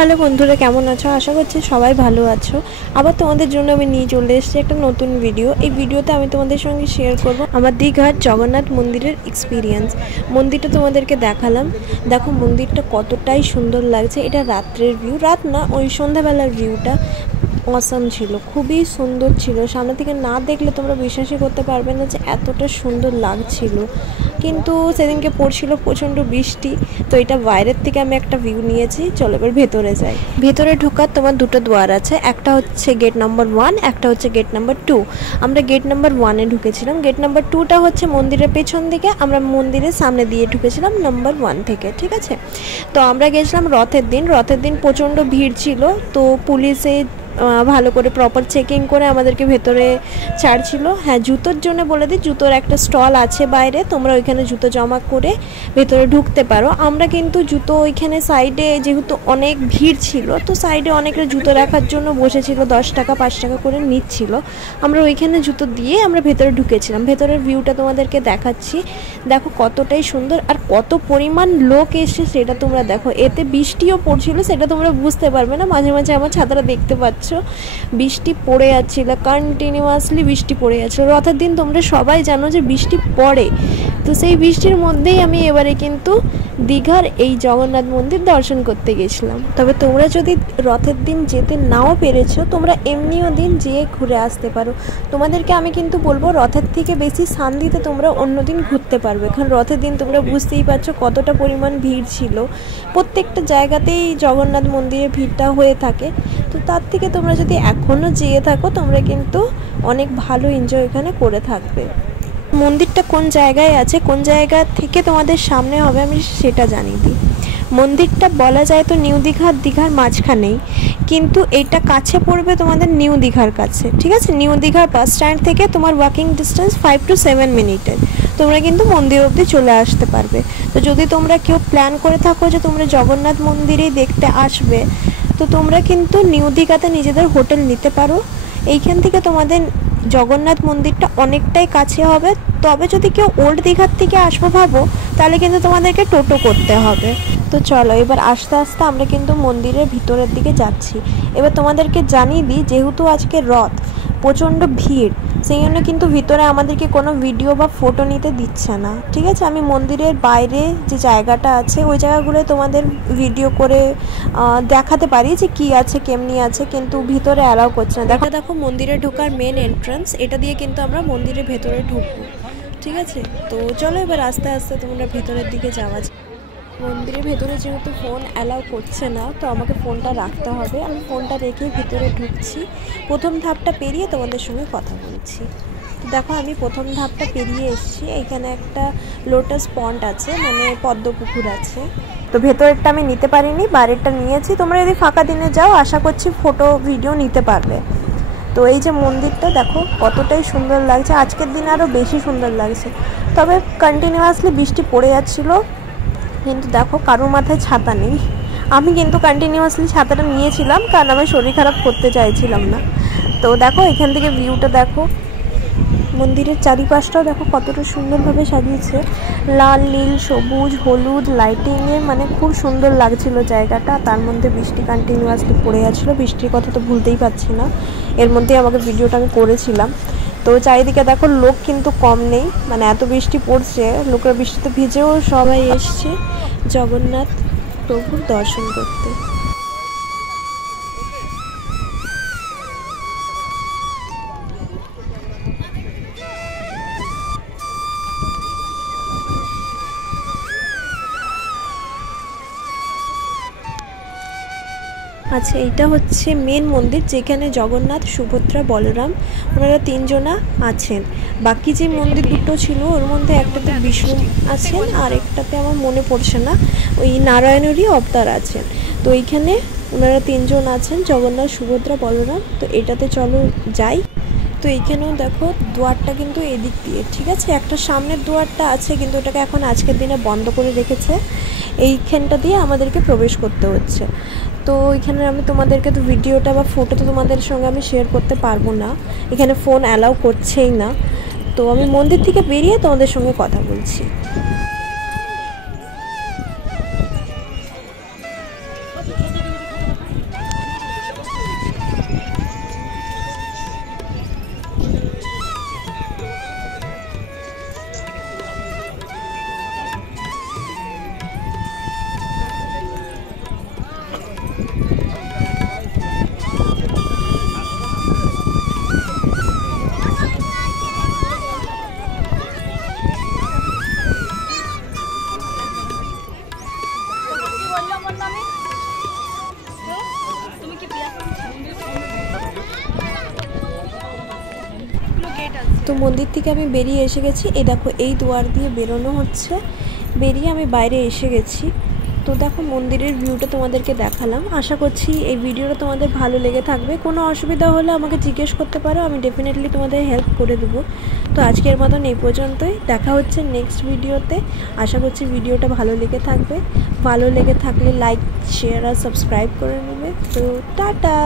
Hello বন্ধুরা, কেমন আছো? আশা করছি সবাই ভালো আছো। আবার তোমাদের জন্য আমি নিয়ে চলে এসেছি একটা নতুন ভিডিও। এই ভিডিওতে আমি তোমাদের সঙ্গে শেয়ার করব আমার দীঘার জগন্নাথ মন্দিরের এক্সপিরিয়েন্স। মন্দিরটা তোমাদেরকে দেখালাম। দেখো মন্দিরটা কতটাই সুন্দর লাগছে। এটা রাত্রের ভিউ, রাত না ওই সন্ধ্যাবেলার ভিউটা অসাম ছিল, খুবই সুন্দর ছিল। সামনে থেকে না দেখলে তোমরা বিশ্বাসই করতে পারবে না যে এতটা সুন্দর লাগছিল। কিন্তু সেদিনকে পড়ছিল প্রচণ্ড বৃষ্টি, তো এটা বাইরের থেকে আমি একটা ভিউ নিয়েছি। চলো এবার ভেতরে যাই। ভেতরে ঢোকার তোমার দুটো দুয়ার আছে, একটা হচ্ছে গেট নাম্বার 1, একটা হচ্ছে গেট নাম্বার 2। আমরা গেট নাম্বার 1-এ ঢুকেছিলাম। গেট নাম্বার 2টা হচ্ছে মন্দিরের পেছন দিকে, আমরা মন্দিরের সামনে দিয়ে ঢুকেছিলাম নাম্বার 1 থেকে। ঠিক আছে, তো আমরা গেছিলাম রথের দিন। রথের দিন প্রচণ্ড ভিড় ছিল, তো পুলিশে ভালো করে প্রপার চেকিং করে আমাদেরকে ভেতরে ছাড়ছিল। হ্যাঁ, জুতোর জন্য বলে দিই, জুতোর একটা স্টল আছে বাইরে, তোমরা ওইখানে জুতো জমা করে ভেতরে ঢুকতে পারো। আমরা কিন্তু জুতো ওইখানে সাইডে, যেহেতু অনেক ভিড় ছিল, তো সাইডে অনেকের জুতো রাখার জন্য বসেছিল, 10 টাকা 5 টাকা করে নিচ্ছিল। আমরা ওইখানে জুতো দিয়ে আমরা ভেতরে ঢুকেছিলাম। ভেতরের ভিউটা তোমাদেরকে দেখাচ্ছি। দেখো কতটাই সুন্দর, আর কত পরিমাণ লোক এসে সেটা তোমরা দেখো। এতে বৃষ্টিও পড়ছিল, সেটা তোমরা বুঝতে পারবে না। মাঝে মাঝে আমার ছাতাটা দেখতে পাচ্ছ, বৃষ্টি পড়ে যাচ্ছিল, কন্টিনিউয়াসলি বৃষ্টি পড়ে যাচ্ছিল। রথের দিন তোমরা সবাই জানো যে বৃষ্টি পড়ে, তো সেই বৃষ্টির মধ্যেই আমি এবারে কিন্তু দীঘার এই জগন্নাথ মন্দির দর্শন করতে গেছিলাম। তবে তোমরা যদি রথের দিন যেতে নাও পেরেছো, তোমরা এমনিও দিন যেয়ে ঘুরে আসতে পারো। তোমাদেরকে আমি কিন্তু বলবো রথের থেকে বেশি শান্তিতে তোমরা অন্য দিন ঘুরতে পারবে, কারণ রথের দিন তোমরা বুঝতেই পারছো কতটা পরিমাণ ভিড় ছিল। প্রত্যেকটা জায়গাতেই জগন্নাথ মন্দিরের ভিড়টা হয়ে থাকে। তো তার থেকে তোমরা যদি এখনও যেয়ে থাকো, তোমরা কিন্তু অনেক ভালো এনজয় এখানে করে থাকবে। মন্দিরটা কোন জায়গায় আছে, কোন জায়গা থেকে তোমাদের সামনে হবে আমি সেটা জানিয়ে দিই। মন্দিরটা বলা যায় তো নিউ দীঘার দীঘার মাঝখানেই, কিন্তু এটা কাছে পড়বে তোমাদের নিউ দীঘার কাছে। ঠিক আছে, নিউ দীঘার বাস স্ট্যান্ড থেকে তোমার ওয়াকিং ডিস্টেন্স 5 to 7 মিনিটের। তোমরা কিন্তু মন্দির অবধি চলে আসতে পারবে। তো যদি তোমরা কেউ প্ল্যান করে থাকো যে তোমরা জগন্নাথ মন্দিরেই দেখতে আসবে, তো তোমরা কিন্তু নিউ দীঘাতে নিজেদের হোটেল নিতে পারো। এইখান থেকে তোমাদের জগন্নাথ মন্দিরটা অনেকটাই কাছে হবে। তবে যদি কেউ ওল্ড দীঘার থেকে আসবো ভাবো, তাহলে কিন্তু তোমাদেরকে টোটো করতে হবে। তো চলো এবার আস্তে আস্তে আমরা কিন্তু মন্দিরের ভিতরের দিকে যাচ্ছি। এবার তোমাদেরকে জানিয়ে দিই, যেহেতু আজকে রথ, প্রচণ্ড ভিড়, সেই জন্য কিন্তু ভিতরে আমাদেরকে কোনো ভিডিও বা ফটো নিতে দিচ্ছে না। ঠিক আছে, আমি মন্দিরের বাইরে যে জায়গাটা আছে ওই জায়গাগুলো তোমাদের ভিডিও করে দেখাতে পারি যে কি আছে কেমনি আছে, কিন্তু ভিতরে অ্যালাউ করছে না। দেখো মন্দিরে ঢোকার মেন এন্ট্রান্স, এটা দিয়ে কিন্তু আমরা মন্দিরের ভেতরে ঢুকবো। ঠিক আছে, তো চলো এবার আস্তে আস্তে তোমরা ভেতরের দিকে যাওয়া যায়। মন্দিরের ভেতরে যেহেতু ফোন অ্যালাউ করছে না, তো আমাকে ফোনটা রাখতে হবে। আমি ফোনটা রেখে ভিতরে ঢুকছি। প্রথম ধাপটা পেরিয়ে তোমাদের সঙ্গে কথা বলছি। দেখো আমি প্রথম ধাপটা পেরিয়ে এসেছি। এখানে একটা লোটাস পন্ড আছে, মানে পদ্মপুকুর আছে। তো ভেতরেরটা আমি নিতে পারিনি, বাইরেরটা নিয়েছি। তোমরা যদি ফাঁকা দিনে যাও, আশা করছি ফটো ভিডিও নিতে পারবে। তো এই যে মন্দিরটা দেখো কতটাই সুন্দর লাগছে, আজকের দিনে আরও বেশি সুন্দর লাগছে। তবে কন্টিনিউয়াসলি বৃষ্টি পড়ে যাচ্ছিলো, কিন্তু দেখো কারোর মাথায় ছাতা নেই। আমি কিন্তু কন্টিনিউয়াসলি ছাতাটা নিয়েছিলাম, কারণ আমি শরীর খারাপ করতে চাইছিলাম না। তো দেখো এখান থেকে ভিউটা দেখো, মন্দিরের চারিপাশটাও দেখো কতটা সুন্দরভাবে সাজিয়েছে, লাল নীল সবুজ হলুদ লাইটিংয়ে, মানে খুব সুন্দর লাগছিল জায়গাটা। তার মধ্যে বৃষ্টি কন্টিনিউয়াসলি পড়ে যাচ্ছিলো, বৃষ্টির কথা তো ভুলতেই পারছি না। এর মধ্যেই আমাকে ভিডিওটা আমি করেছিলাম। তো চারিদিকে দেখো লোক কিন্তু কম নেই, মানে এত বৃষ্টি পড়ছে, লোকের বৃষ্টিতে ভিজেও সবাই এসছে জগন্নাথ প্রভুর দর্শন করতে। আচ্ছা, এটা হচ্ছে মেন মন্দির, যেখানে জগন্নাথ সুভদ্রা বলরাম ওনারা 3 জনা আছেন। বাকি যে মন্দির দুটো ছিল ওর মধ্যে একটাতে বিষ্ণু আছেন, আর একটাতে আমার মনে পড়ছে না, ওই নারায়ণেরই অবতার আছেন। তো এইখানে ওনারা 3 জন আছেন, জগন্নাথ সুভদ্রা বলরাম। তো এটাতে চলো যাই। তো এইখানেও দেখো দুয়ারটা কিন্তু এদিক দিয়ে। ঠিক আছে, একটা সামনের দুয়ারটা আছে, কিন্তু ওটাকে এখন আজকের দিনে বন্ধ করে রেখেছে। এইখানটা দিয়ে আমাদেরকে প্রবেশ করতে হচ্ছে। তো এখানে আমি তোমাদেরকে তো ভিডিওটা বা ফটো তো তোমাদের সঙ্গে আমি শেয়ার করতে পারবো না, এখানে ফোন অ্যালাউ করছেই না। তো আমি মন্দির থেকে বেরিয়ে তোমাদের সঙ্গে কথা বলছি। তো মন্দির থেকে আমি বেরিয়ে এসে গেছি। এই দেখো এই দুয়ার দিয়ে বেরোনো হচ্ছে, বেরিয়ে আমি বাইরে এসে গেছি। তো দেখো মন্দিরের ভিউটা তোমাদেরকে দেখালাম। আশা করছি এই ভিডিওটা তোমাদের ভালো লেগে থাকবে। কোনো অসুবিধা হলে আমাকে জিজ্ঞেস করতে পারো, আমি ডেফিনেটলি তোমাদের হেল্প করে দেবো। তো আজকের মতন এই পর্যন্তই, দেখা হচ্ছে নেক্সট ভিডিওতে। আশা করছি ভিডিওটা ভালো লেগে থাকবে। ভালো লেগে থাকলে লাইক, শেয়ার আর সাবস্ক্রাইব করে নেবে। তো টাটা।